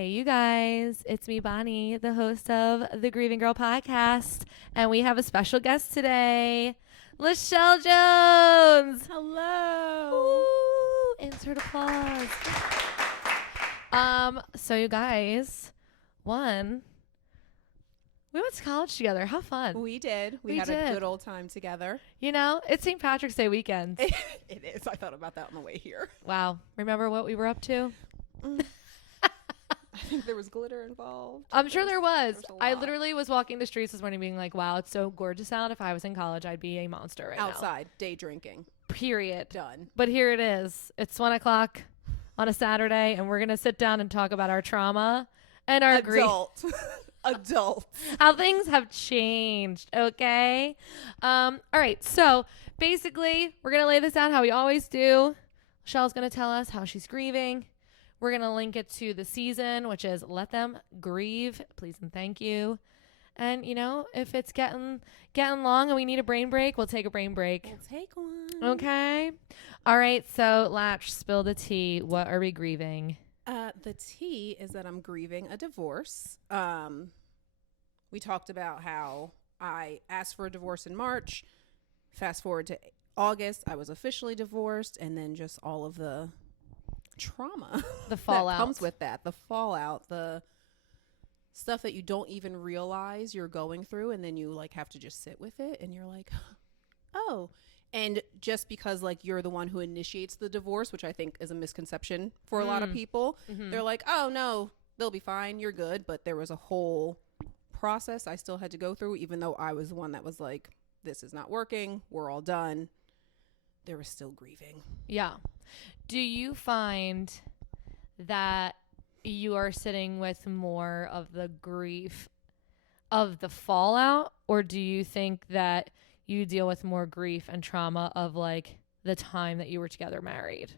Hey, you guys, it's me, Bonnie, the host of the Grieving Girl podcast, and we have a special guest today, LaChelle Jones. Hello. Woo! Insert applause. So you guys, we went to college together. How fun. We did. We had did. a good old time together. You know, it's St. Patrick's Day weekend. It is. I thought about that on the way here. Wow. Remember what we were up to? I think there was glitter involved. I'm sure there was. I lot. literally was walking the streets this morning being like, wow, it's so gorgeous out. If I was in college, I'd be a monster right now. Outside, day drinking. Period. Done. But here it is. It's 1 o'clock on a Saturday, and we're going to sit down and talk about our trauma and our grief. Adult. How things have changed, okay? All right, so basically, we're going to lay this out how we always do. Michelle's going to tell us how she's grieving. We're going to link it to the season, which is Let Them Grieve, please and thank you. And, you know, if it's getting long and we need a brain break, we'll take a brain break. We'll take one. Okay. All right, so Latch, spill the tea. What are we grieving? The tea is that I'm grieving a divorce. We talked about how I asked for a divorce in March. Fast forward to August, I was officially divorced, and then just all of the trauma The fallout that comes with that, the fallout, the stuff that you don't even realize you're going through, and then you like have to just sit with it, and you're like, oh. And just because like you're the one who initiates the divorce, which I think is a misconception for a lot of people, they're like, oh no, they'll be fine, you're good. But there was a whole process I still had to go through, even though I was the one that was like, this is not working, we're all done. There was still grieving. Yeah. Do you find that you are sitting with more of the grief of the fallout, or do you think that you deal with more grief and trauma of like the time that you were together married?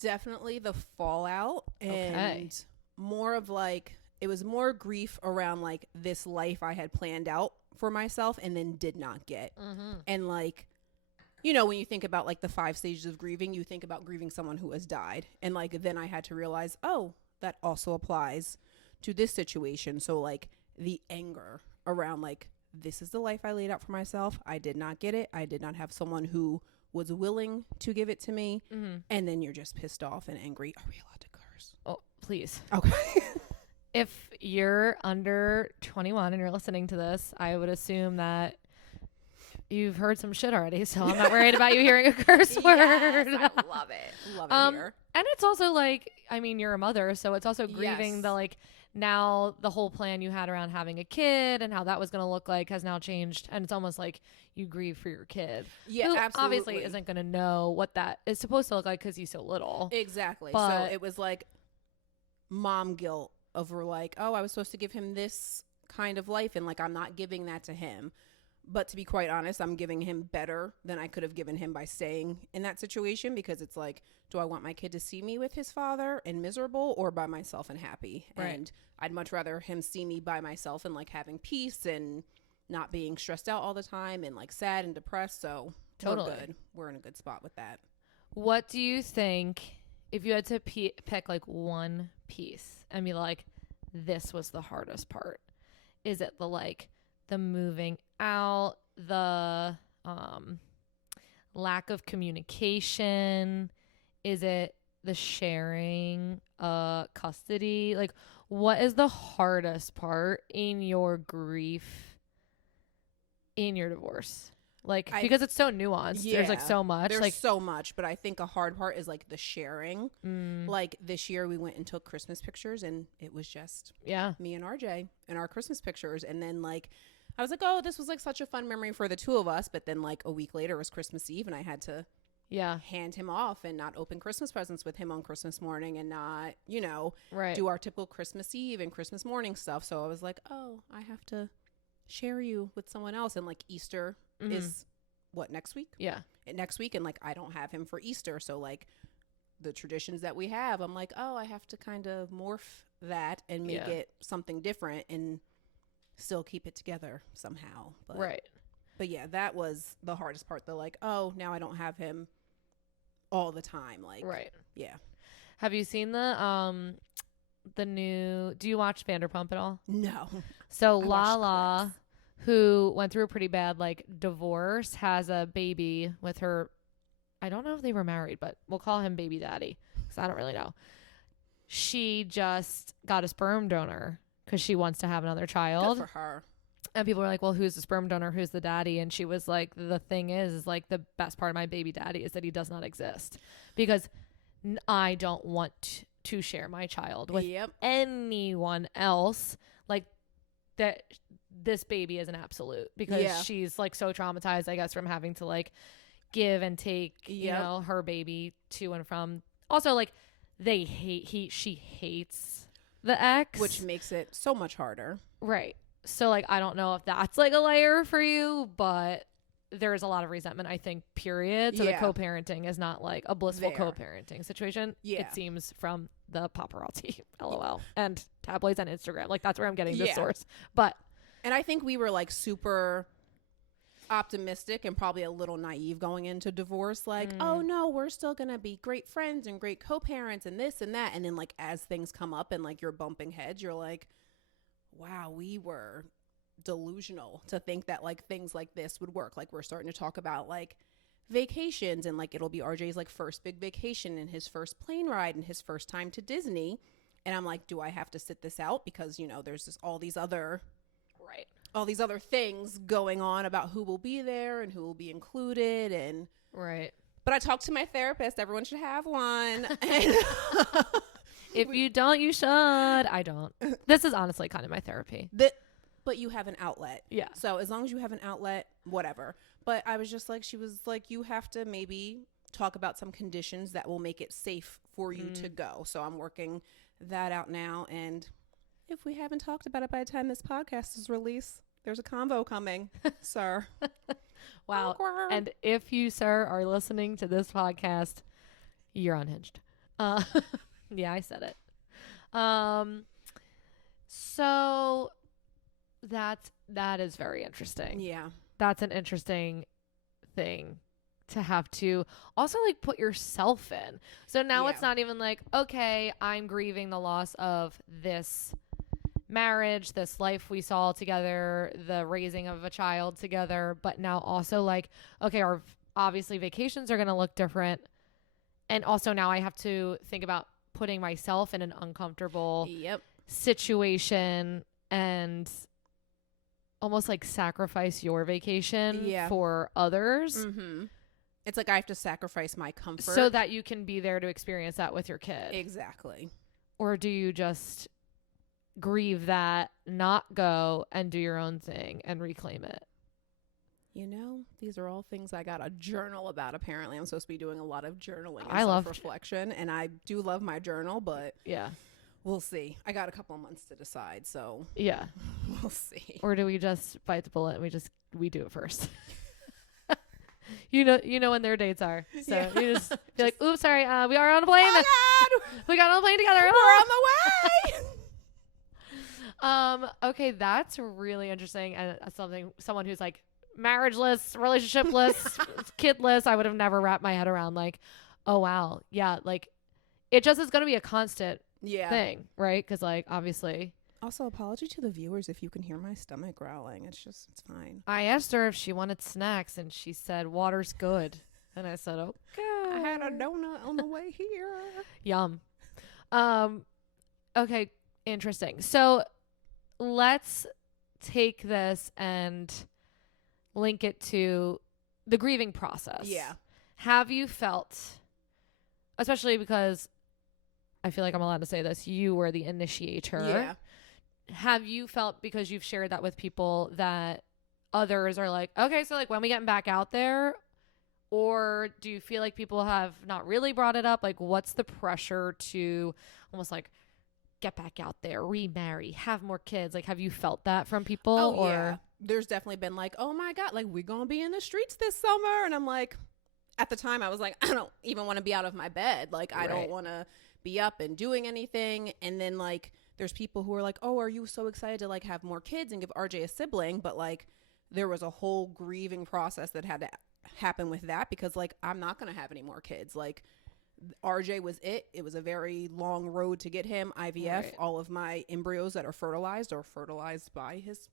Definitely the fallout, and more of like, it was more grief around like this life I had planned out for myself and then did not get. And like, you know, when you think about like the 5 stages of grieving, you think about grieving someone who has died. And like, then I had to realize, oh, that also applies to this situation. So like the anger around like, this is the life I laid out for myself. I did not get it. I did not have someone who was willing to give it to me. And then you're just pissed off and angry. Are we allowed to curse? Oh, please. Okay. If you're under 21 and you're listening to this, I would assume that you've heard some shit already, so I'm not worried about you hearing a curse word. Yes, I love it. Love it here. And it's also like, I mean, you're a mother, so it's also grieving the like, now the whole plan you had around having a kid and how that was going to look like has now changed. And it's almost like you grieve for your kid. Yeah, who absolutely. obviously isn't going to know what that is supposed to look like because he's so little. Exactly. But so it was like mom guilt over like, oh, I was supposed to give him this kind of life, and like I'm not giving that to him. But to be quite honest, I'm giving him better than I could have given him by staying in that situation, because it's like, do I want my kid to see me with his father and miserable, or by myself and happy? Right. And I'd much rather him see me by myself and like having peace and not being stressed out all the time and like sad and depressed. So Totally. we're good. We're in a good spot with that. What do you think if you had to pick like one piece and be like, this was the hardest part? Is it the moving out, the lack of communication? Is it the sharing custody? Like, what is the hardest part in your grief in your divorce? Like, because it's so nuanced. Yeah, there's like so much. There's like so much, but I think a hard part is like the sharing. Like this year we went and took Christmas pictures, and it was just me and RJ and our Christmas pictures. And then like, I was like, oh, this was like such a fun memory for the two of us. But then like a week later was Christmas Eve, and I had to hand him off and not open Christmas presents with him on Christmas morning, and not, you know, do our typical Christmas Eve and Christmas morning stuff. So I was like, oh, I have to share you with someone else. And like Easter is what, next week? Next week. And like, I don't have him for Easter. So like the traditions that we have, I'm like, oh, I have to kind of morph that and make it something different and still keep it together somehow. But yeah, that was the hardest part. They're like, oh, now I don't have him all the time. Like, right. Yeah. Have you seen the the new, do you watch Vanderpump at all? No. So Lala, who went through a pretty bad like divorce, has a baby with her. I don't know if they were married, but we'll call him baby daddy because I don't really know. She just got a sperm donor because she wants to have another child. Good for her. And people were like, well, who's the sperm donor? Who's the daddy? And she was like, the thing is like the best part of my baby daddy is that he does not exist because I don't want to share my child with anyone else. Like that, this baby is an absolute because she's like so traumatized, I guess, from having to like give and take, you know, her baby to and from. Also, like she hates the ex, which makes it so much harder. Right. So like, I don't know if that's like a layer for you, but there's a lot of resentment, I think, period. So the co-parenting is not like a blissful co-parenting situation. It seems from the paparazzi, LOL, and tabloids and Instagram. Like that's where I'm getting this source. And I think we were like super optimistic and probably a little naive going into divorce. Like, oh no, we're still going to be great friends and great co-parents and this and that. And then like, as things come up and like you're bumping heads, you're like, wow, we were delusional to think that like things like this would work. Like we're starting to talk about like vacations and like it'll be RJ's like first big vacation and his first plane ride and his first time to Disney. And I'm like, do I have to sit this out? Because, you know, there's just all these other things going on about who will be there and who will be included. And but I talked to my therapist. Everyone should have one. And if you don't, you should. I don't. This is honestly kind of my therapy. But you have an outlet. Yeah. So as long as you have an outlet, whatever. But I was just like, she was like, you have to maybe talk about some conditions that will make it safe for you to go. So I'm working that out now. And if we haven't talked about it by the time this podcast is released, there's a convo coming, sir. Wow. Awkward. And if you, sir, are listening to this podcast, you're unhinged. Yeah, I said it. So that is very interesting. Yeah. That's an interesting thing to have to also like put yourself in. So now it's not even like, okay, I'm grieving the loss of this marriage, this life we saw together, the raising of a child together, but now also like, okay, our obviously vacations are going to look different. And also now I have to think about putting myself in an uncomfortable situation and almost like sacrifice your vacation for others. Mm-hmm. It's like I have to sacrifice my comfort so that you can be there to experience that with your kid. Exactly. Or do you just grieve that, not go and do your own thing and reclaim it? You know, these are all things I got a journal about. Apparently, I'm supposed to be doing a lot of journaling and self-reflection, and I do love my journal, but we'll see. I got a couple of months to decide, so we'll see. Or do we just bite the bullet and we do it first? You know when their dates are, so you just be like, "Oops, sorry, we are on a plane. Oh God, we got on a plane together. We're on the way." Okay, that's really interesting, and someone who's like marriageless, relationshipless, kidless, I would have never wrapped my head around like, oh wow, yeah, like it just is going to be a constant thing, right? Because like obviously. Also, apology to the viewers if you can hear my stomach growling. It's fine. I asked her if she wanted snacks, and she said water's good, and I said okay. I had a donut on the way here. Yum. Okay, interesting. So let's take this and link it to the grieving process. Yeah. Have you felt, especially because I feel like I'm allowed to say this, you were the initiator. Yeah. Have you felt, because you've shared that with people, that others are like, okay, so like when we getting back out there? Or do you feel like people have not really brought it up? Like what's the pressure to almost like get back out there, remarry, have more kids? Like have you felt that from people? Oh, yeah. There's definitely been like, oh my God, like we're going to be in the streets this summer. And I'm like, at the time I was like, I don't even want to be out of my bed. Like I don't want to be up and doing anything. And then like, there's people who are like, oh, are you so excited to like have more kids and give RJ a sibling? But like there was a whole grieving process that had to happen with that because like I'm not going to have any more kids. Like RJ was it. It was a very long road to get him. IVF, Right. all of my embryos that are fertilized by his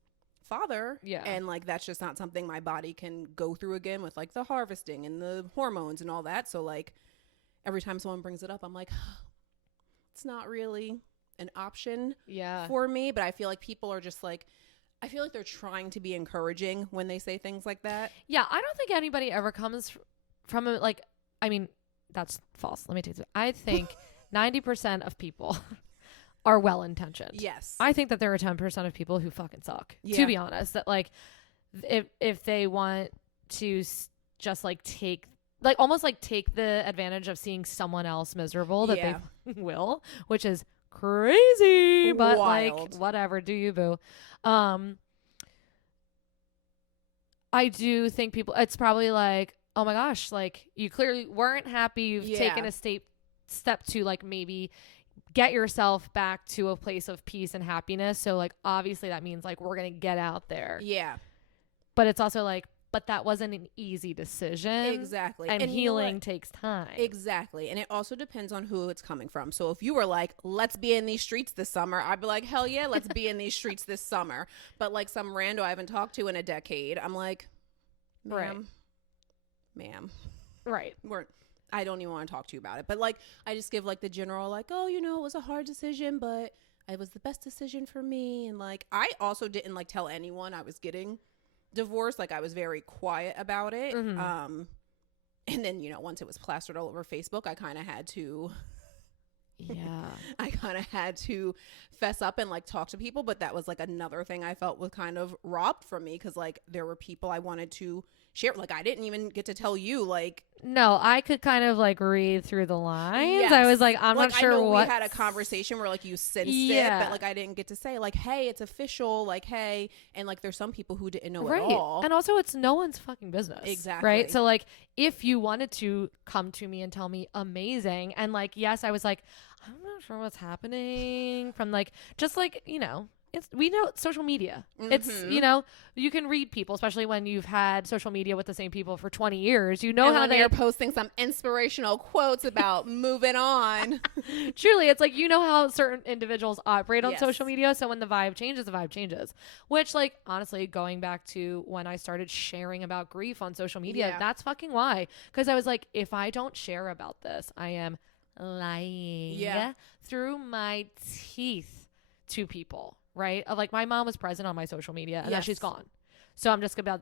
father. Yeah. And like, that's just not something my body can go through again with like the harvesting and the hormones and all that. So like, every time someone brings it up, I'm like, it's not really an option for me. But I feel like people are just like, I feel like they're trying to be encouraging when they say things like that. Yeah, I don't think anybody ever comes from it. Like, I mean, that's false. Let me take this. I think 90% of people are well-intentioned. Yes. I think that there are 10% of people who fucking suck, to be honest. That like, if they want to just like take, like almost like take the advantage of seeing someone else miserable, that they will, which is crazy, but wild. Like whatever, do you, boo. I do think people, it's probably like, oh my gosh, like you clearly weren't happy. You've taken a step to like maybe get yourself back to a place of peace and happiness. So like, obviously that means like, we're going to get out there. Yeah. But it's also like, but that wasn't an easy decision. Exactly. And healing takes time. Exactly. And it also depends on who it's coming from. So if you were like, let's be in these streets this summer, I'd be like, hell yeah, let's be in these streets this summer. But like some rando I haven't talked to in a decade, I'm like, ma'am. Right. I don't even want to talk to you about it. But like, I just give like the general like, oh, you know, it was a hard decision, but it was the best decision for me. And like, I also didn't like tell anyone I was getting divorced. Like, I was very quiet about it. Mm-hmm. And then, you know, once it was plastered all over Facebook, I kind of had to fess up and like talk to people. But that was like another thing I felt was kind of robbed from me, because like there were people I wanted to share. Like, I didn't even get to tell you. Like, no, I could kind of like read through the lines. Yes. I was like, I'm like, not sure I know what. We had a conversation where like you sensed it, but like I didn't get to say like, hey, it's official. Like, hey, and like there's some people who didn't know at all. And also, it's no one's fucking business. Exactly. Right. So like, if you wanted to come to me and tell me, amazing. And like, yes, I was like, I'm not sure what's happening from like, just like, you know, we know social media. Mm-hmm. It's, you know, you can read people, especially when you've had social media with the same people for 20 years. You know, and how they're posting some inspirational quotes about moving on. Truly, it's like, you know how certain individuals operate on social media. So when the vibe changes, which, like, honestly, going back to when I started sharing about grief on social media, that's fucking why. Because I was like, if I don't share about this, I am lying through my teeth to people. Right? Of like, my mom was present on my social media and now she's gone. So I'm just gonna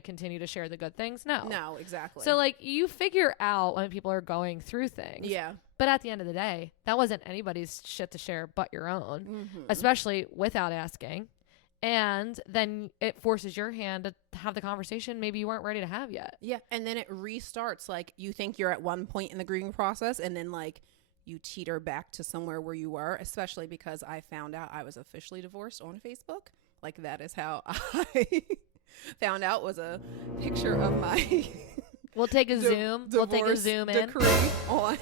continue to share the good things. No, exactly. So like, you figure out when people are going through things. Yeah. But at the end of the day, that wasn't anybody's shit to share but your own, especially without asking. And then it forces your hand to have the conversation maybe you weren't ready to have yet. Yeah. And then it restarts. Like, you think you're at one point in the grieving process, and then like, you teeter back to somewhere where you were, especially because I found out I was officially divorced on Facebook. Like, that is how I found out, was a picture of my we'll take a zoom in decree on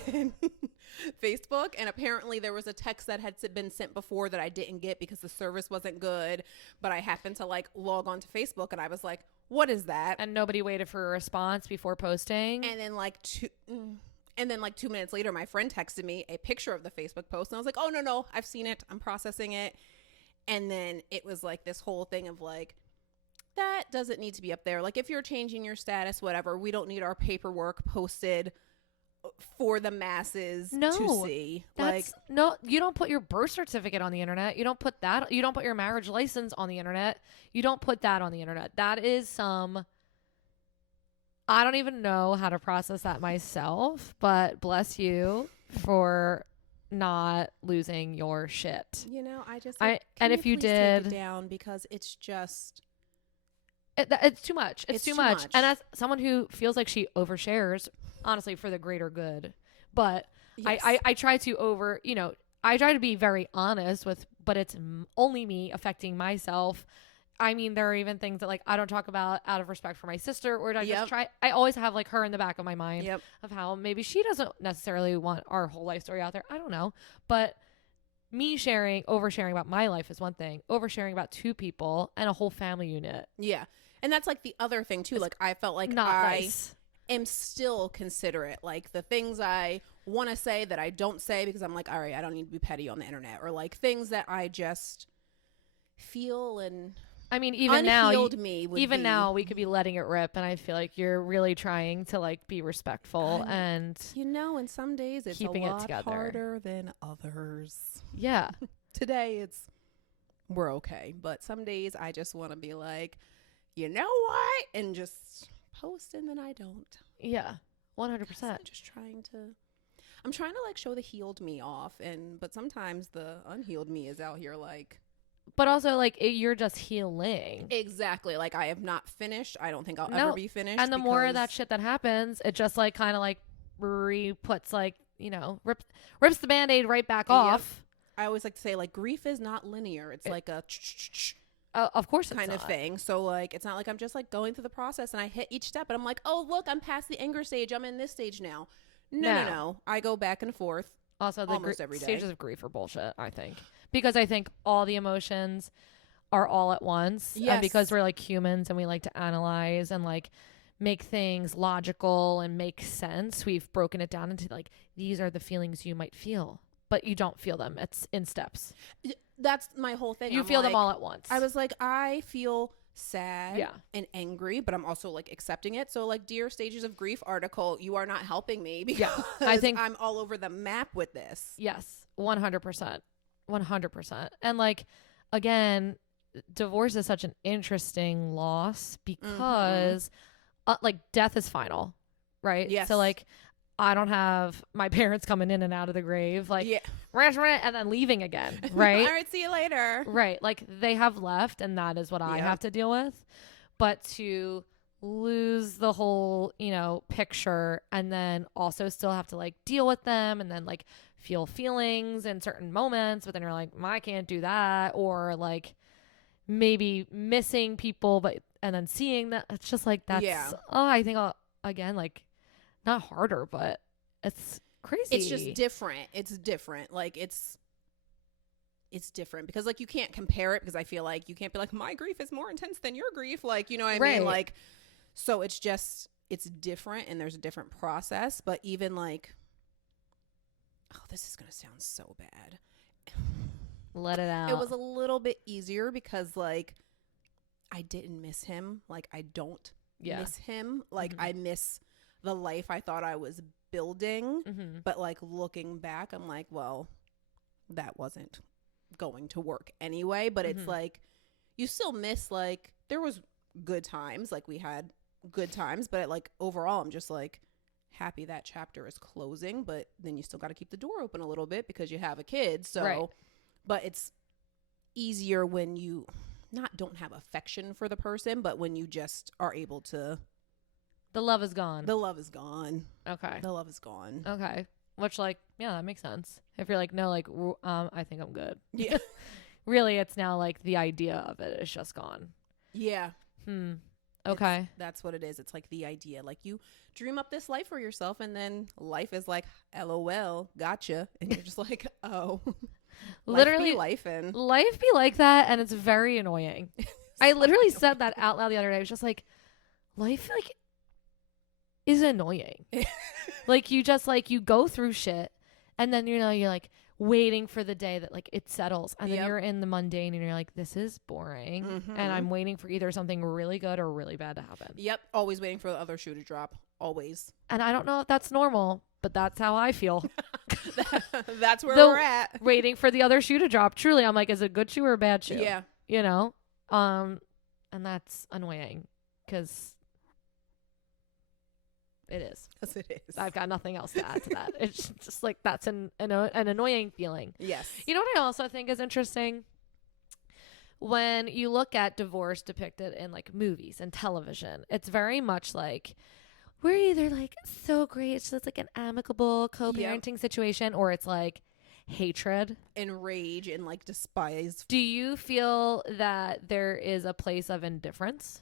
Facebook. And apparently there was a text that had been sent before that I didn't get because the service wasn't good, but I happened to like log on to Facebook and I was like, what is that? And nobody waited for a response before posting. And then like 2 minutes later, my friend texted me a picture of the Facebook post. And I was like, oh, no, I've seen it. I'm processing it. And then it was like this whole thing of like, that doesn't need to be up there. Like, if you're changing your status, whatever, we don't need our paperwork posted for the masses to see. No, you don't put your birth certificate on the internet. You don't put your marriage license on the internet. You don't put that on the internet. That is I don't even know how to process that myself, but bless you for not losing your shit. You know, I just and if you did, take it down, because it's just it's too much. It's too much. And as someone who feels like she overshares, honestly, for the greater good, but I try to I try to be very honest but it's only me affecting myself. I mean, there are even things that like I don't talk about out of respect for my sister, or I just try. I always have like her in the back of my mind of how maybe she doesn't necessarily want our whole life story out there. I don't know, but me oversharing about my life is one thing. Oversharing about two people and a whole family unit. Yeah, and that's like the other thing too. Like, I felt like nice. am still considerate. Like the things I want to say that I don't say because I'm like, all right, I don't need to be petty on the internet, or like things that I just feel and I mean, even now, now we could be letting it rip, and I feel like you're really trying to like be respectful and and some days it's keeping a lot it together. harder than others. Yeah. Today we're okay, but some days I just want to be like, you know what, and just post, and then I don't. Yeah, 100%. I'm trying to like show the healed me off, but sometimes the unhealed me is out here like. But also, like, you're just healing. Exactly. Like, I have not finished. I don't think I'll ever be finished. And the more of that shit that happens, it just, like, kind of, like, puts, like, rips the Band-Aid right back off. I always like to say, like, grief is not linear. It's like a of course kind of thing. So, like, it's not like I'm just, like, going through the process and I hit each step and I'm like, oh, look, I'm past the anger stage. I'm in this stage now. No. I go back and forth. Also, almost every day. Stages of grief are bullshit, I think. Because I think all the emotions are all at once. Yes. And because we're like humans and we like to analyze and like make things logical and make sense, we've broken it down into like, these are the feelings you might feel, but you don't feel them. It's in steps. That's my whole thing. You feel them all at once. I was like, I feel sad and angry, but I'm also like accepting it. So like, Dear Stages of Grief article, you are not helping me because I think I'm all over the map with this. Yes, 100%. 100%. And like, again, divorce is such an interesting loss because like death is final, right? Yes. So like, I don't have my parents coming in and out of the grave, like, and then leaving again, right? All right, see you later. Right. Like, they have left, and that is what I have to deal with. But to lose the whole, picture, and then also still have to, like, deal with them, and then, like, feel feelings in certain moments, but then you're like, I can't do that, or, like, maybe missing people, and then seeing that, it's just, like, that's, I think, again, like, not harder, but it's crazy. It's just different. It's different. Like it's different because like you can't compare it because I feel like you can't be like my grief is more intense than your grief. Like, you know what I mean? Like, so it's different and there's a different process. But even like, oh, this is going to sound so bad. Let it out. It was a little bit easier because like I didn't miss him. Like I don't miss him. Like I miss the life I thought I was building, but like looking back, I'm like, well, that wasn't going to work anyway. But it's like, you still miss, like, there was good times, like we had good times, but like overall, I'm just like happy that chapter is closing. But then you still got to keep the door open a little bit because you have a kid. So, but it's easier when you don't have affection for the person, but when you just are able to. The love is gone. The love is gone. Okay. The love is gone. Okay. Which, like, yeah, that makes sense. If you're like, no, like, I think I'm good. Yeah. Really, it's now, like, the idea of it is just gone. Yeah. Okay. That's what it is. It's like the idea. Like, you dream up this life for yourself, and then life is like, LOL, gotcha. And you're just like, oh. Literally. Life be life be like that, and it's very annoying. I literally said that out loud the other day. I was just like, life, like, is annoying. Like, you just like, you go through shit and then you're like waiting for the day that like it settles, and then you're in the mundane and you're like, this is boring, and I'm waiting for either something really good or really bad to happen. Always waiting for the other shoe to drop. Always. And I don't know if that's normal, but that's how I feel. That's where we're at. Waiting for the other shoe to drop. Truly, I'm like, is it a good shoe or a bad shoe? Yeah. And that's annoying because it is. Yes, it is. I've got nothing else to add to that. It's just like, that's an annoying feeling. Yes. You know what I also think is interesting? When you look at divorce depicted in like movies and television, it's very much like, we're either like so great, so it's like an amicable co-parenting situation, or it's like hatred and rage and like despise. Do you feel that there is a place of indifference?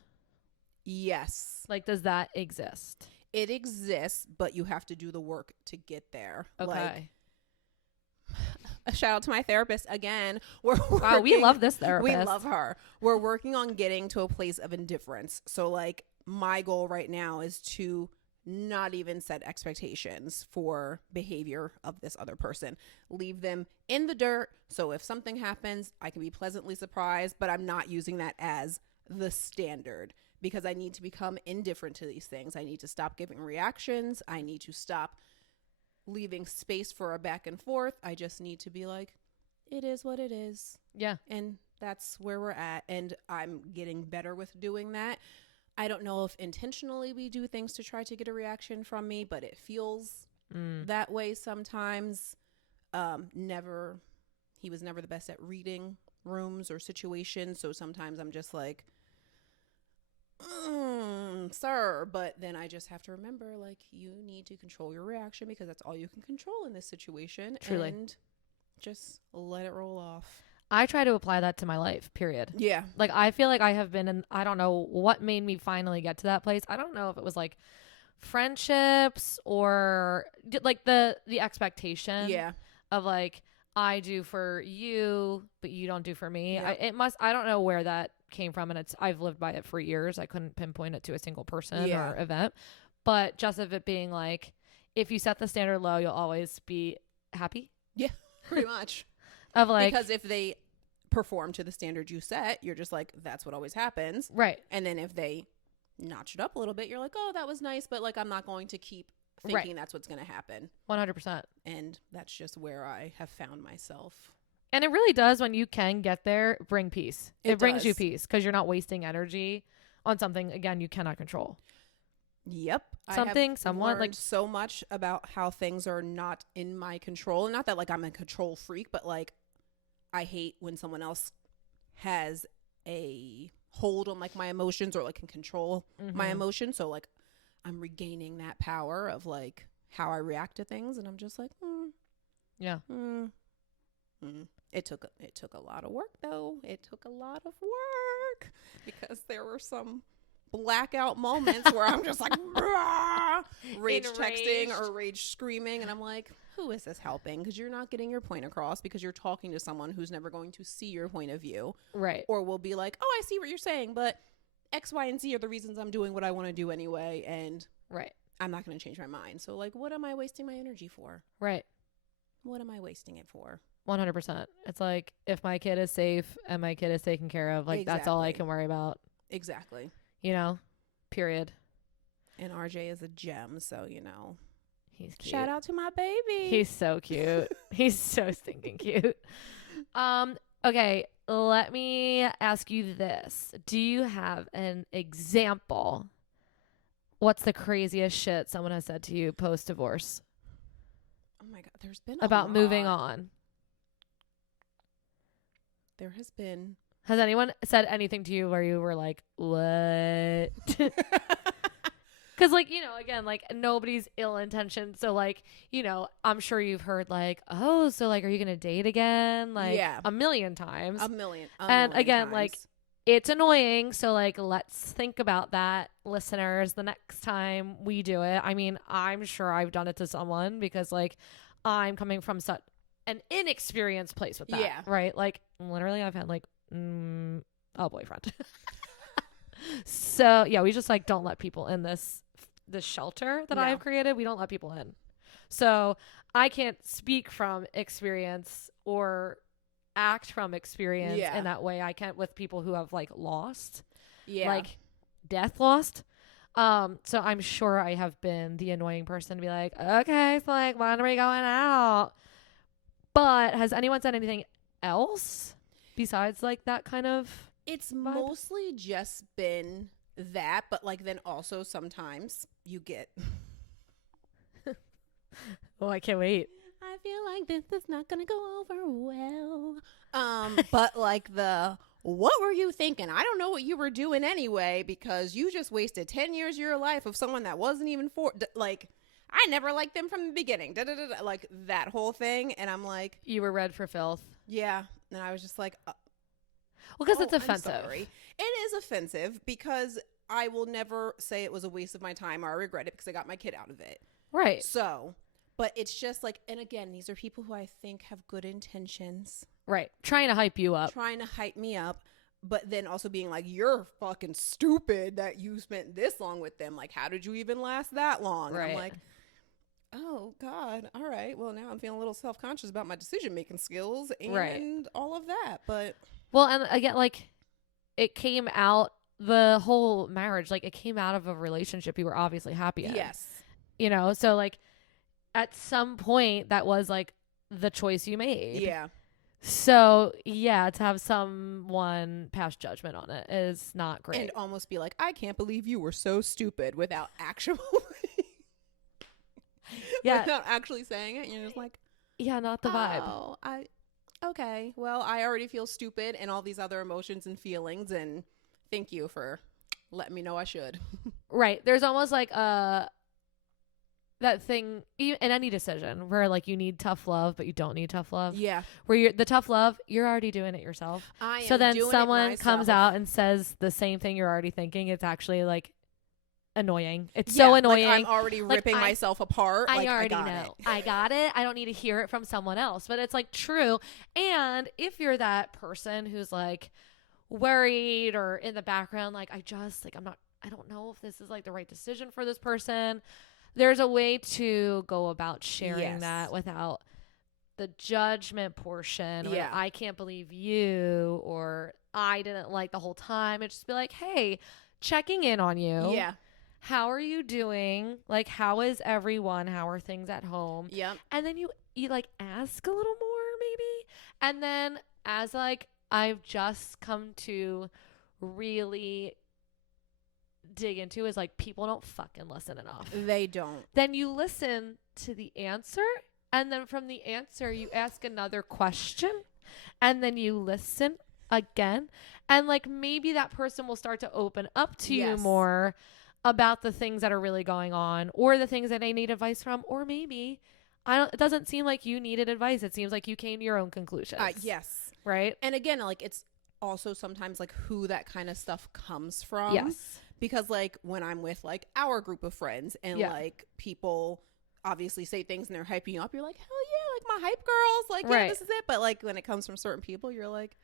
Yes. Like, does that exist? It exists, but you have to do the work to get there. Okay. Like, a shout out to my therapist again. Wow, we love this therapist. We love her. We're working on getting to a place of indifference. So like, my goal right now is to not even set expectations for behavior of this other person. Leave them in the dirt. So if something happens, I can be pleasantly surprised, but I'm not using that as the standard, because I need to become indifferent to these things. I need to stop giving reactions. I need to stop leaving space for a back and forth. I just need to be like, it is what it is. Yeah. And that's where we're at. And I'm getting better with doing that. I don't know if intentionally we do things to try to get a reaction from me, but it feels that way sometimes. He was never the best at reading rooms or situations. So sometimes I'm just like, sir. But then I just have to remember, like, you need to control your reaction because that's all you can control in this situation. Truly. And just let it roll off. I try to apply that to my life, period. Yeah. Like, I feel like I have been in, I don't know what made me finally get to that place. I don't know if it was like friendships or like the expectation of like, I do for you, but you don't do for me. Yep. I don't know where that came from. And I've lived by it for years. I couldn't pinpoint it to a single person or event, but just of it being like, if you set the standard low, you'll always be happy. Yeah, pretty much. Of like, because if they perform to the standard you set, you're just like, that's what always happens. Right. And then if they notch it up a little bit, you're like, oh, that was nice. But like, I'm not going to keep thinking that's what's going to happen. 100%. And that's just where I have found myself. And it really does, when you can get there, bring peace. It brings you does. peace because you're not wasting energy on something, again, you cannot control. Yep. Someone like so much about how things are not in my control. Not that like I'm a control freak, but like I hate when someone else has a hold on like my emotions or like can control my emotions. So like I'm regaining that power of like how I react to things, and I'm just like, It took a lot of work though. It took a lot of work because there were some blackout moments where I'm just like rage texting or rage screaming, and I'm like, who is this helping? Because you're not getting your point across, because you're talking to someone who's never going to see your point of view, right? Or will be like, oh, I see what you're saying, but X, Y, and Z are the reasons I'm doing what I want to do anyway, and I'm not going to change my mind. So like, what am I wasting my energy for? Right. What am I wasting it for? 100%. It's like, if my kid is safe and my kid is taken care of, like that's all I can worry about. Exactly. You know, period. And RJ is a gem, so you know, he's cute. Shout out to my baby. He's so cute. He's so stinking cute. Okay, let me ask you this. Do you have an example? What's the craziest shit someone has said to you post-divorce? Oh my God, there's been about moving on. There has been. Has anyone said anything to you where you were like, what? Because, like, you know, again, like, nobody's ill-intentioned. So, like, you know, I'm sure you've heard, like, oh, so, like, are you going to date again? Like, a million times. A million and, again, times. like, it's annoying. So, like, let's think about that, listeners, the next time we do it. I mean, I'm sure I've done it to someone because, like, I'm coming from such an inexperienced place with that. Yeah. Right? Like, literally, I've had, like, a boyfriend. So, yeah, we just, like, don't let people in this shelter that I've created. We don't let people in. So I can't speak from experience or act from experience in that way. I can't with people who have like lost, like death lost. So I'm sure I have been the annoying person to be like, okay, so like, when are we going out? But has anyone said anything else besides like that kind of? It's vibe? mostly just been that, but like then also sometimes you get Oh, I can't wait. I feel like this is not gonna go over well. But like what were you thinking? I don't know what you were doing anyway, because you just wasted 10 years of your life of someone that wasn't even for like, I never liked them from the beginning. Like that whole thing. And I'm like, you were red for filth. Yeah. And I was just like, well, because it's offensive. I'm sorry. It is offensive because I will never say it was a waste of my time or I regret it because I got my kid out of it. Right. So, but it's just like, and again, these are people who I think have good intentions. Right. Trying to hype you up. Trying to hype me up. but then also being like, you're fucking stupid that you spent this long with them. Like, how did you even last that long? Right. And I'm like, oh God, all right. Well, now I'm feeling a little self-conscious about my decision-making skills and all of that. But well, and again, like, it came out, the whole marriage, like, it came out of a relationship you were obviously happy in. yes. You know, so like at some point that was like the choice you made. Yeah. So yeah, to have someone pass judgment on it is not great. And almost be like, I can't believe you were so stupid without actually without actually saying it. And you're just like, yeah, not the vibe. Oh, okay. Well, I already feel stupid and all these other emotions and feelings, and thank you for letting me know I should. Right. There's almost like that thing in any decision where like you need tough love, but you don't need tough love. Yeah. Where you're the tough love, you're already doing it yourself. So then someone comes out and says the same thing you're already thinking. It's actually like annoying. It's so annoying. Like I'm already ripping myself apart. I already know. I got it. I don't need to hear it from someone else. But it's like true. And if you're that person who's like worried or in the background, like I don't know if this is like the right decision for this person. There's a way to go about sharing that without the judgment portion. Yeah. Or I can't believe you, or I didn't like the whole time. And just be like, hey, checking in on you. Yeah. How are you doing? Like, how is everyone? How are things at home? Yep. And then you like ask a little more maybe. And then as like I've just come to really dig into is like people don't fucking listen enough. They don't. Then you listen to the answer, and then from the answer you ask another question, and then you listen again, and like maybe that person will start to open up to you more about the things that are really going on, or the things that they need advice from, or maybe it doesn't seem like you needed advice. It seems like you came to your own conclusions. Yes. Right. And again, like it's also sometimes like who that kind of stuff comes from. Yes. Because like when I'm with like our group of friends and like people obviously say things and they're hyping you up, you're like, hell yeah, like my hype girls, like yeah, this is it. But like when it comes from certain people, you're like,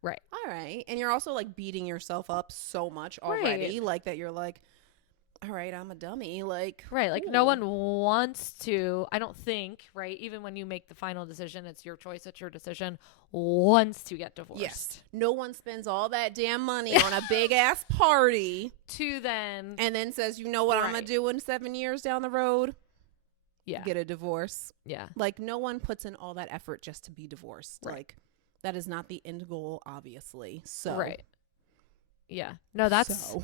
right, all right. And you're also like beating yourself up so much already, like that you're like, all right, I'm a dummy. Like, right. Like no one wants to, I don't think, right? Even when you make the final decision, it's your choice, it's your decision, wants to get divorced. Yes. No one spends all that damn money on a big ass party and then says, you know what I'm going to do in 7 years down the road? Yeah. Get a divorce. Yeah. Like no one puts in all that effort just to be divorced. Right. Like that is not the end goal, obviously. So. Right. Yeah. No, that's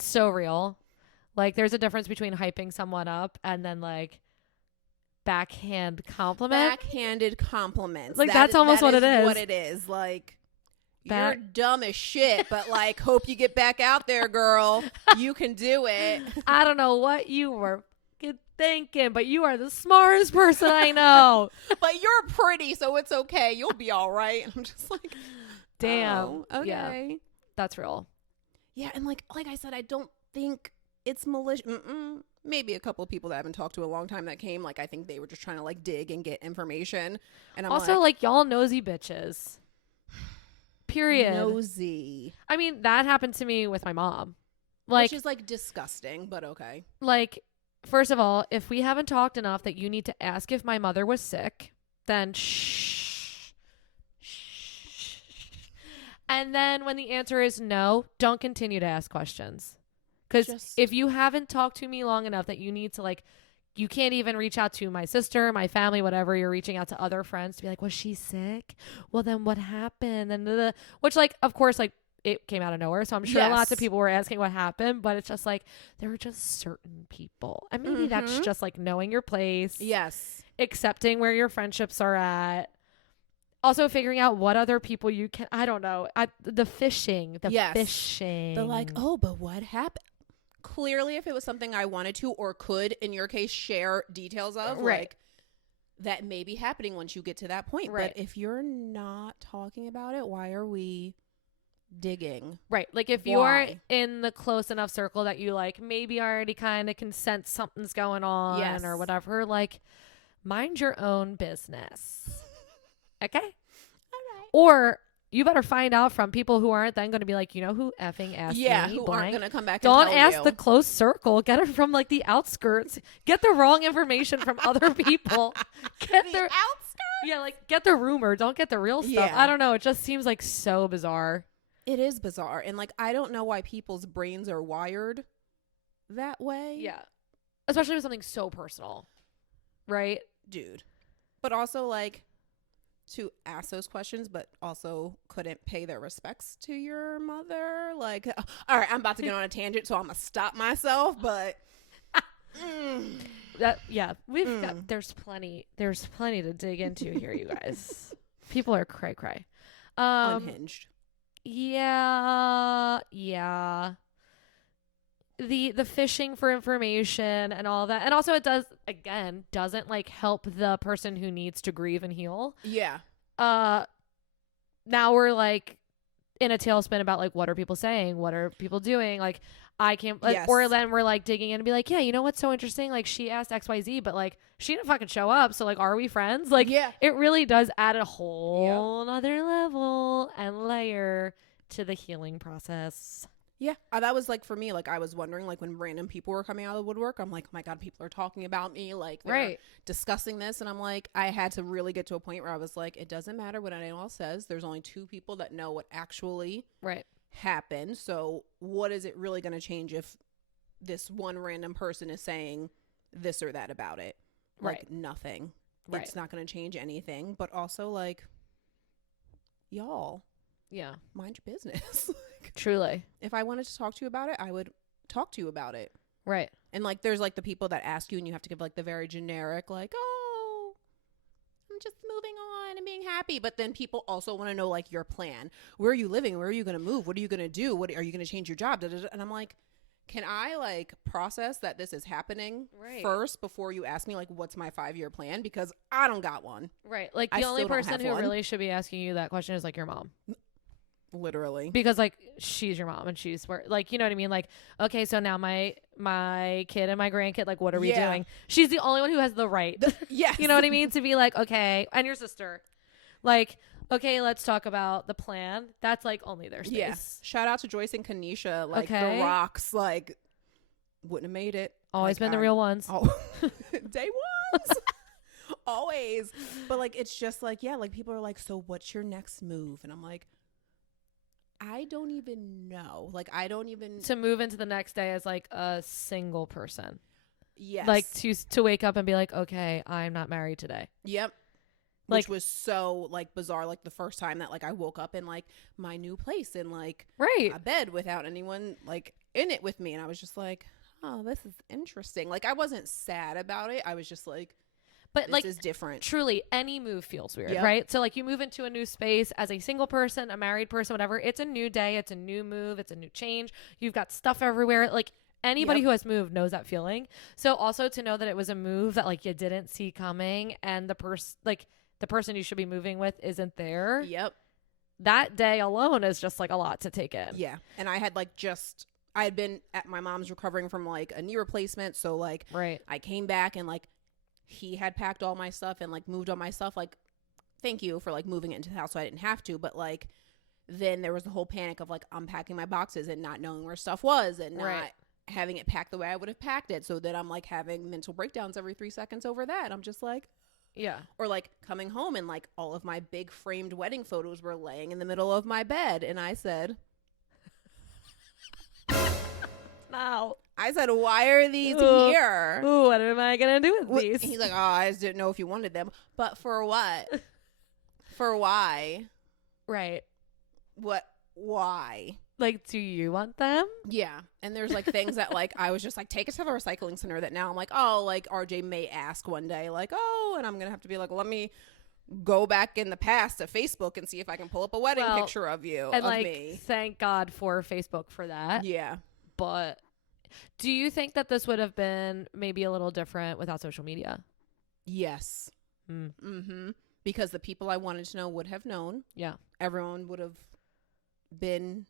so real. Like, there's a difference between hyping someone up and then, like, backhanded compliments. Like, that's almost what it is. What it is. Like, you're dumb as shit, but, like, hope you get back out there, girl. You can do it. I don't know what you were thinking, but you are the smartest person I know. But you're pretty, so it's okay. You'll be all right. And I'm just like, damn. Oh, okay. Yeah, that's real. Yeah, and, like I said, I don't think it's malicious. Maybe a couple of people that I haven't talked to in a long time that came, like I think they were just trying to like dig and get information. And I'm also like y'all nosy bitches. Period. Nosy. I mean, that happened to me with my mom. Like, which is like disgusting, but okay. Like, first of all, if we haven't talked enough that you need to ask if my mother was sick, then shh. And then when the answer is no, don't continue to ask questions. Because if you haven't talked to me long enough that you need to, like, you can't even reach out to my sister, my family, whatever, you're reaching out to other friends to be like, was she sick? Well, then what happened? And which, like, of course, like, it came out of nowhere. So I'm sure lots of people were asking what happened, but it's just like, there are just certain people. And maybe that's just like knowing your place. Yes. Accepting where your friendships are at. Also figuring out what other people you can, I don't know. The fishing. They're like, oh, but what happened? Clearly, if it was something I wanted to or could, in your case, share details of, like, that may be happening once you get to that point. Right. But if you're not talking about it, why are we digging? Right. Like, if you're in the close enough circle that you, like, maybe already kind of can sense something's going on or whatever, like, mind your own business. Okay? All right. Or you better find out from people who aren't then going to be like, you know who effing asked me? Yeah, who aren't going to come back Don't and tell ask you. the close circle. Get it from like the outskirts. Get the wrong information from other people. Get the outskirts? Yeah, like get the rumor. Don't get the real stuff. Yeah. I don't know. It just seems like so bizarre. It is bizarre. And like, I don't know why people's brains are wired that way. Yeah. Especially with something so personal. Right? Dude. But also like, to ask those questions, but also couldn't pay their respects to your mother. Like, all right, I'm about to get on a tangent, so I'm gonna stop myself. But we've got there's plenty to dig into here, you guys. People are cray. Unhinged. Yeah. The fishing for information and all that. And also it doesn't like help the person who needs to grieve and heal. Yeah. Now we're like in a tailspin about like, what are people saying? What are people doing? Like I can't, like, or then we're like digging in and be like, yeah, you know what's so interesting? Like she asked XYZ, but like she didn't fucking show up. So like, are we friends? Like, yeah, it really does add a whole other level and layer to the healing process. Yeah, that was like for me, like I was wondering like when random people were coming out of the woodwork, I'm like, oh my God, people are talking about me, like they're discussing this. And I'm like, I had to really get to a point where I was like, it doesn't matter what anyone else says. There's only 2 people that know what actually happened. So what is it really going to change if this one random person is saying this or that about it? Like nothing. It's not going to change anything. But also like, y'all. Yeah. Mind your business. Truly. If I wanted to talk to you about it, I would talk to you about it. Right. And like, there's like the people that ask you and you have to give like the very generic, like, oh, I'm just moving on and being happy. But then people also want to know like your plan. Where are you living? Where are you going to move? What are you going to do? What are you going to change your job? And I'm like, can I like process that this is happening first before you ask me like, what's my 5-year plan? Because I don't got one. Right. Like the only person who really should be asking you that question is like your mom. Literally. Because like she's your mom and she's where, like, you know what I mean? Like, okay, so now my kid and my grandkid, like, what are we doing? She's the only one who has the right. Yes. You know what I mean? To be like, okay, and your sister, like, okay, let's talk about the plan. That's like only their space. Yes. Shout out to Joyce and Kanisha. Like the rocks, like wouldn't have made it. Always like, been the real ones. Oh, day ones. Always. But like, it's just like, yeah, like people are like, so what's your next move? And I'm like, I don't even know. Like, I don't even. To move into the next day as like a single person. Yes. Like to wake up and be like, okay, I'm not married today. Yep. Like, which was so like bizarre. Like the first time that like I woke up in like my new place in like a bed without anyone like in it with me. And I was just like, oh, this is interesting. Like I wasn't sad about it. I was just like, but this is different. Truly, any move feels weird, right? So like you move into a new space as a single person, a married person, whatever. It's a new day. It's a new move. It's a new change. You've got stuff everywhere. Like anybody who has moved knows that feeling. So also to know that it was a move that like you didn't see coming and the person you should be moving with isn't there. Yep. That day alone is just like a lot to take in. Yeah. And I had I had been at my mom's recovering from like a knee replacement. So like I came back and like he had packed all my stuff and like moved all my stuff. Like, thank you for like moving it into the house so I didn't have to. But like, then there was the whole panic of like unpacking my boxes and not knowing where stuff was and not having it packed the way I would have packed it. So that I'm like having mental breakdowns every 3 seconds over that. I'm just like, or like coming home and like all of my big framed wedding photos were laying in the middle of my bed. And I said, no. I said, why are these here? Ooh, what am I going to do with these? He's like, oh, I just didn't know if you wanted them. But for what? For why? Right. What? Why? Like, do you want them? Yeah. And there's like things that like, I was just like, take it to the recycling center that now I'm like, oh, like RJ may ask one day, like, oh, and I'm going to have to be like, let me go back in the past to Facebook and see if I can pull up a wedding picture of you, and of like, me. Thank God for Facebook for that. Yeah. But do you think that this would have been maybe a little different without social media? Yes. Mm-hmm. Because the people I wanted to know would have known. Yeah. Everyone would have been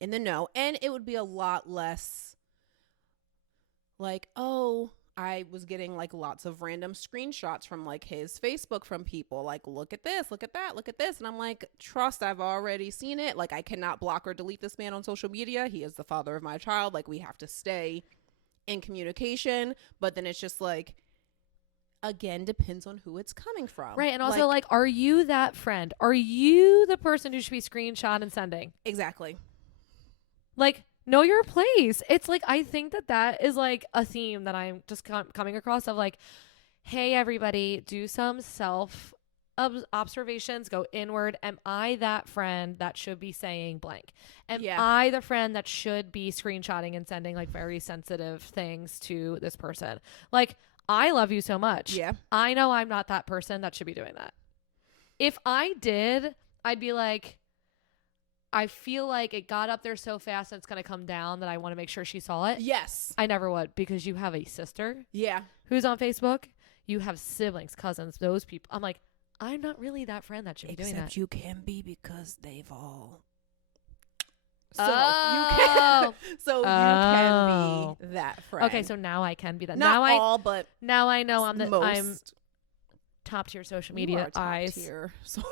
in the know. And it would be a lot less like, oh, I was getting like lots of random screenshots from like his Facebook from people like, look at this, look at that, look at this. And I'm like, trust, I've already seen it. Like, I cannot block or delete this man on social media. He is the father of my child. Like, we have to stay in communication. But then it's just like, again, depends on who it's coming from. Right. And also like, are you that friend? Are you the person who should be screenshot and sending? Exactly. Like, know your place. It's like, I think that is like a theme that I'm just coming across of like, hey, everybody, do some self observations, go inward. Am I that friend that should be saying blank? Am I the friend that should be screenshotting and sending like very sensitive things to this person? Like, I love you so much. Yeah. I know I'm not that person that should be doing that. If I did, I'd be like, I feel like it got up there so fast and it's going to come down that I want to make sure she saw it. Yes. I never would, because you have a sister. Yeah. Who's on Facebook. You have siblings, cousins, those people. I'm like, I'm not really that friend that should be doing that. Except you can be, because they've all. So you can be that friend. Okay, so now I can be that. Not all, but now I know I'm most. Top tier social media eyes. Tier, so.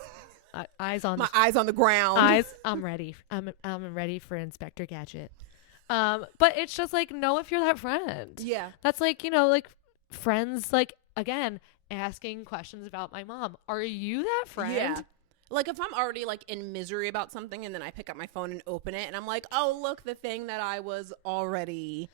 Eyes on my eyes on the ground. I'm ready. I'm ready for Inspector Gadget. But it's just like, know if you're that friend. Yeah. That's like, you know, like friends, like, again, asking questions about my mom. Are you that friend? Yeah. Like, if I'm already like in misery about something and then I pick up my phone and open it and I'm like, oh, look, the thing that I was already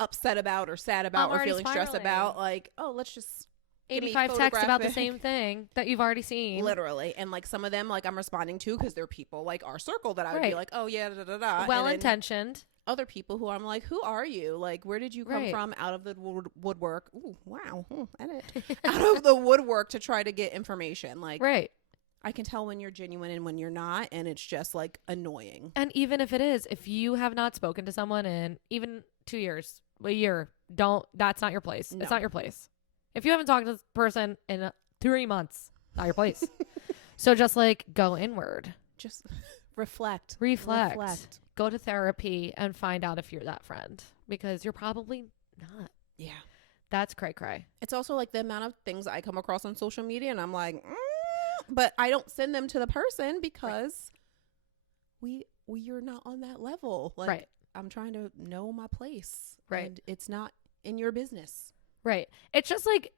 upset about or sad about or feeling stressed about, like, oh, let's just 85 texts about the same thing that you've already seen. Literally. And like some of them, like, I'm responding to because they're people like our circle that I would be like, oh yeah, da da da. Well-intentioned. Other people who I'm like, who are you? Like, where did you come from? Out of the woodwork. Ooh, wow. Edit. Out of the woodwork to try to get information. Like, I can tell when you're genuine and when you're not, and it's just like annoying. And even if it is, if you have not spoken to someone in even 2 years, a year, that's not your place. No. It's not your place. If you haven't talked to this person in 3 months, not your place. So just like go inward. Just reflect. Go to therapy and find out if you're that friend, because you're probably not. Yeah. That's cray. It's also like the amount of things I come across on social media and I'm like, but I don't send them to the person because we are not on that level. Like, I'm trying to know my place. And it's not in your business. Right. It's just like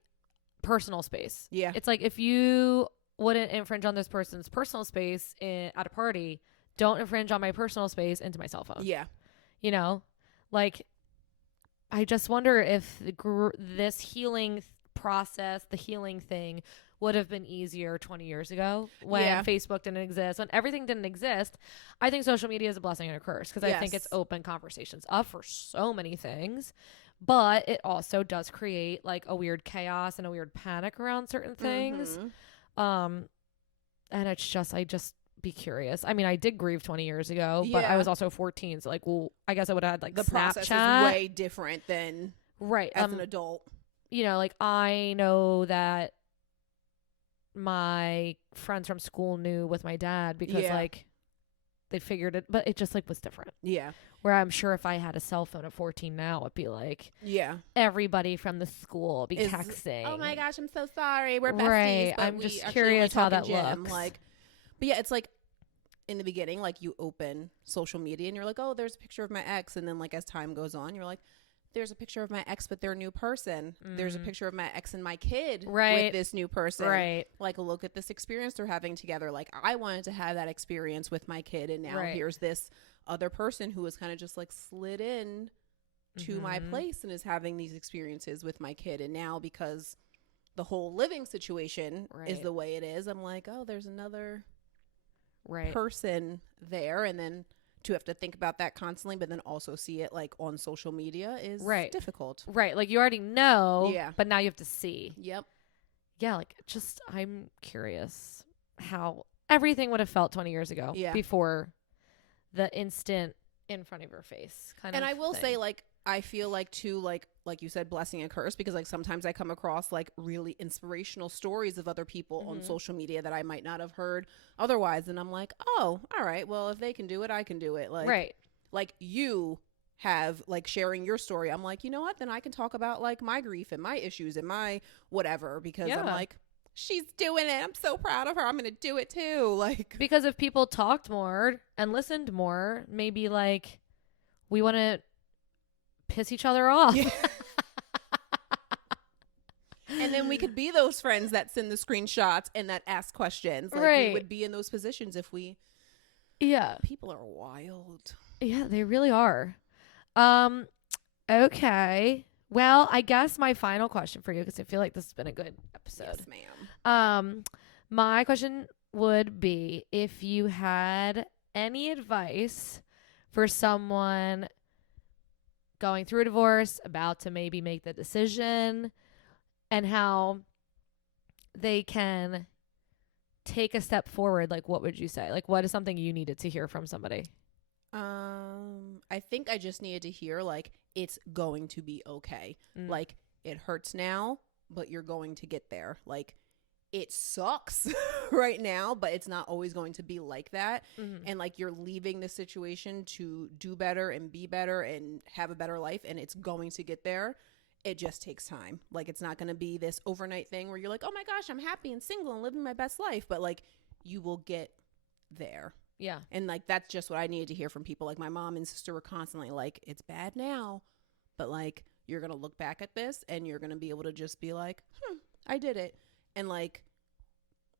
personal space. Yeah. It's like, if you wouldn't infringe on this person's personal space at a party, don't infringe on my personal space into my cell phone. Yeah. You know, like, I just wonder if this healing process, the healing thing, would have been easier 20 years ago when Facebook didn't exist, when everything didn't exist. I think social media is a blessing and a curse, because I think it's opened conversations up for so many things. But it also does create like a weird chaos and a weird panic around certain things. And it's just, I just be curious. I mean, I did grieve 20 years ago, but I was also 14. So like, well, I guess I would have had like the Snapchat. Process is way different than as an adult. You know, like, I know that my friends from school knew with my dad because like they figured it, but it just like was different. Yeah. Where I'm sure if I had a cell phone at 14 now, it'd be like, everybody from the school be texting. Oh my gosh, I'm so sorry. We're besties. Right. But I'm just curious how that looks. Like, but yeah, it's like in the beginning, like, you open social media and you're like, oh, there's a picture of my ex. And then like, as time goes on, you're like, there's a picture of my ex, but they're a new person. There's a picture of my ex and my kid with this new person. Right. Like, look at this experience they're having together. Like, I wanted to have that experience with my kid, and now here's this other person who was kind of just like slid in to my place and is having these experiences with my kid. And now, because the whole living situation is the way it is, I'm like, oh, there's another person there. And then to have to think about that constantly, but then also see it like on social media is difficult. Right. Like, you already know, but now you have to see. Yep. Yeah. Like, just, I'm curious how everything would have felt 20 years ago before the instant in front of your face kind of. And I will say, like, I feel like too, like you said, blessing and curse, because like sometimes I come across like really inspirational stories of other people on social media that I might not have heard otherwise. And I'm like, oh, all right, well, if they can do it, I can do it. Like, like, you have like sharing your story, I'm like, you know what? Then I can talk about like my grief and my issues and my whatever, because I'm like, she's doing it. I'm so proud of her. I'm going to do it too. Like, because if people talked more and listened more, maybe like we want to piss each other off. Yeah. And then we could be those friends that send the screenshots and that ask questions. Like, we would be in those positions if we. Yeah. People are wild. Yeah, they really are. Okay. Well, I guess my final question for you, because I feel like this has been a good episode. Yes, ma'am. My question would be, if you had any advice for someone going through a divorce, about to maybe make the decision, and how they can take a step forward, like, what would you say? Like, what is something you needed to hear from somebody? I think I just needed to hear, like, it's going to be okay. Like, it hurts now, but you're going to get there. Like, it sucks right now, but it's not always going to be like that. And like, you're leaving the situation to do better and be better and have a better life, and it's going to get there. It just takes time. Like, it's not going to be this overnight thing where you're like, oh my gosh, I'm happy and single and living my best life. But like, you will get there. Yeah. And like, that's just what I needed to hear from people. Like, my mom and sister were constantly like, it's bad now, but like, you're going to look back at this and you're going to be able to just be like, I did it. And like,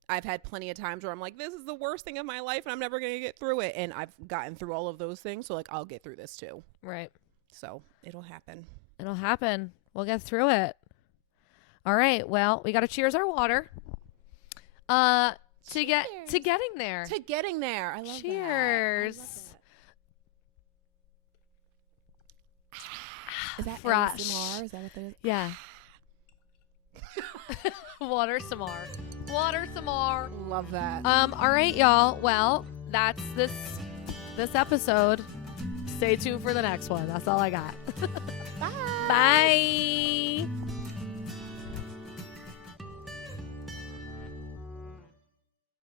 I've had plenty of times where I'm like, this is the worst thing of my life and I'm never going to get through it. And I've gotten through all of those things. So like, I'll get through this too. Right. So it'll happen. It'll happen. We'll get through it. All right. Well, we got to cheers our water. To getting there. To getting there. I love cheers. That. Is that fresh? ASMR? Is that what that is? Yeah. Water some more. Water some more. Love that. All right, y'all. Well, that's this episode. Stay tuned for the next one. That's all I got. Bye. Bye.